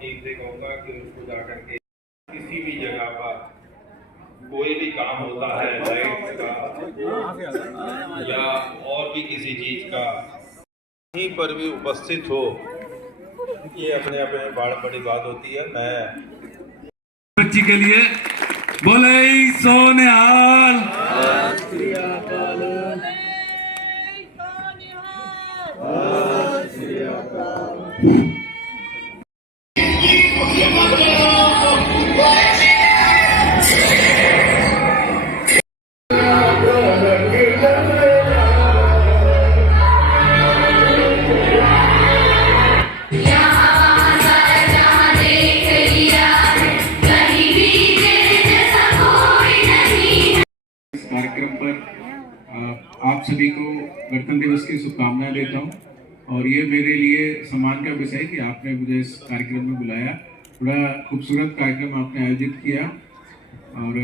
Team से कहूँगा कि उसको जाकर के किसी भी जगह पर कोई भी काम होता है लाइट का या और भी किसी चीज का कहीं पर भी उपस्थित हो, ये अपने आप में बड़ी बड़ी बात होती है। मैं बच्ची के लिए बोले सोनिहाल। कार्यक्रम पर आप सभी को गणतंत्र दिवस की शुभकामनाएं देता हूं। और ये मेरे लिए सम्मान का विषय है कि आपने मुझे इस कार्यक्रम में बुलाया। बड़ा खूबसूरत कार्यक्रम आपने आयोजित किया और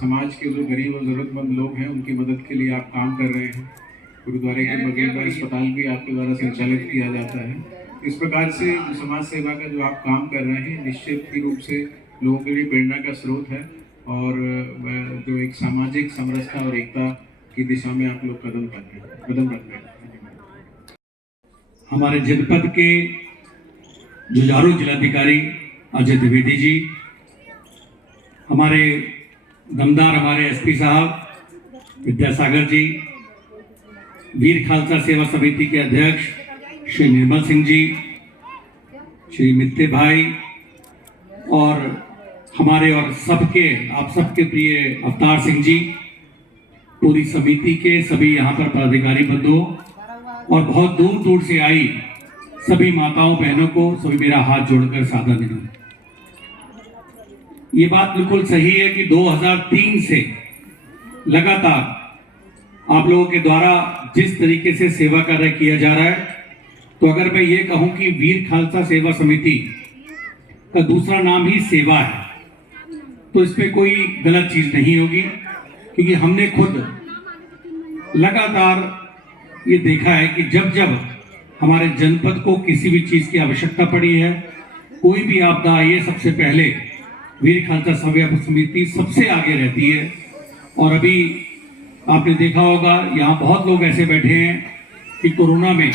समाज के जो गरीब और ज़रूरतमंद लोग हैं उनकी मदद के लिए आप काम कर रहे हैं। गुरुद्वारे के बगल में अस्पताल भी आपके द्वारा संचालित किया जाता है। इस प्रकार से जो समाज सेवा का जो आप काम कर रहे हैं निश्चित ही रूप से लोगों के लिए प्रेरणा का स्रोत है और जो एक सामाजिक समरसता और एकता की दिशा में आप लोग कदम रख रहे हैं। हमारे जनपद के जुझारू जिलाधिकारी अजय द्विवेदी जी, हमारे दमदार हमारे एसपी साहब विद्यासागर जी, वीर खालसा सेवा समिति के अध्यक्ष श्री निर्मल सिंह जी, श्री मित्ते भाई और हमारे और सबके आप सबके प्रिय अवतार सिंह जी, पूरी समिति के सभी यहाँ पर पदाधिकारी बंधुओं और बहुत दूर दूर से आई सभी माताओं बहनों को सभी मेरा हाथ जोड़कर सादर निमंत्रण। ये बात बिल्कुल सही है कि 2003 से लगातार आप लोगों के द्वारा जिस तरीके से सेवा कार्य किया जा रहा है, तो अगर मैं ये कहूं कि वीर खालसा सेवा समिति का दूसरा नाम ही सेवा है तो इसमें कोई गलत चीज नहीं होगी, क्योंकि हमने खुद लगातार ये देखा है कि जब जब हमारे जनपद को किसी भी चीज की आवश्यकता पड़ी है, कोई भी आपदा आई है, सबसे पहले वीर खालसा सेवा समिति सबसे आगे रहती है। और अभी आपने देखा होगा यहाँ बहुत लोग ऐसे बैठे हैं कि कोरोना में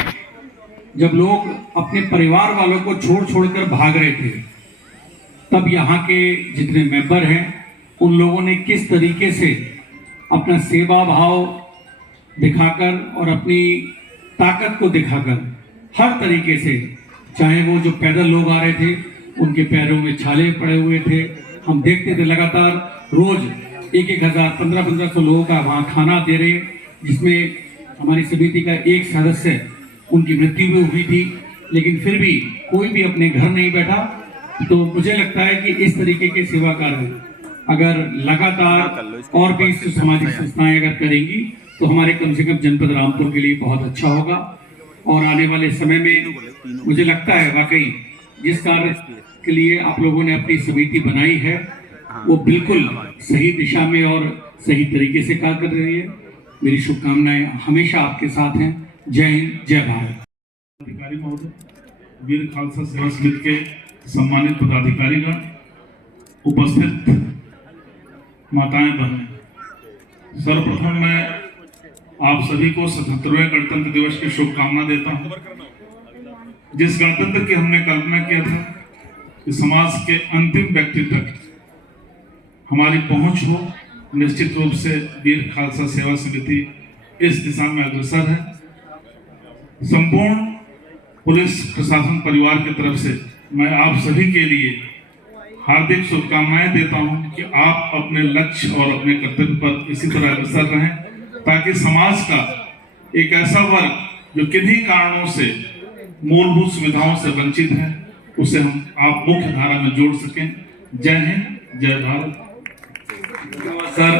जब लोग अपने परिवार वालों को छोड़कर भाग रहे थे, तब यहाँ के जितने मेंबर हैं उन लोगों ने किस तरीके से अपना सेवा भाव दिखाकर और अपनी ताकत को दिखाकर हर तरीके से, चाहे वो जो पैदल लोग आ रहे थे उनके पैरों में छाले पड़े हुए थे, हम देखते थे लगातार रोज 1,000 1500 लोगों का वहाँ खाना दे रहे, जिसमें हमारी समिति का एक सदस्य उनकी मृत्यु भी हुई थी, लेकिन फिर भी कोई भी अपने घर नहीं बैठा। तो मुझे लगता है कि इस तरीके के सेवा कार्य अगर लगातार और भी सामाजिक संस्थाएं अगर करेंगी तो हमारे कम से कम जनपद रामपुर के लिए बहुत अच्छा होगा। और आने वाले समय में मुझे लगता है वाकई जिस कार्य के लिए आप लोगों ने अपनी समिति बनाई है वो बिल्कुल सही दिशा में और सही तरीके से कार्य कर रही है। मेरी शुभकामनाएं हमेशा आपके साथ हैं। जय हिंद, जय भारत। अधिकारी महोदय, वीर खालसा सेवा समिति के सम्मानित पदाधिकारीगण, उपस्थित माताएं बहनें, सर्वप्रथम मैं आप सभी को 77वें गणतंत्र दिवस की शुभकामना देता हूं। जिस गणतंत्र की हमने कल्पना किया था कि समाज के अंतिम व्यक्ति तक हमारी पहुंच हो, निश्चित रूप से वीर खालसा सेवा समिति इस दिशा में अग्रसर है। संपूर्ण पुलिस प्रशासन परिवार की तरफ से मैं आप सभी के लिए हार्दिक शुभकामनाएं देता हूं कि आप अपने लक्ष्य और अपने कर्तव्य पर इसी तरह अग्रसर रहें, ताकि समाज का एक ऐसा वर्ग जो किन्हीं कारणों से मूलभूत सुविधाओं से वंचित है, उसे हम आप मुख्य धारा में जोड़ सकें। जय हिंद, जय भारत। सर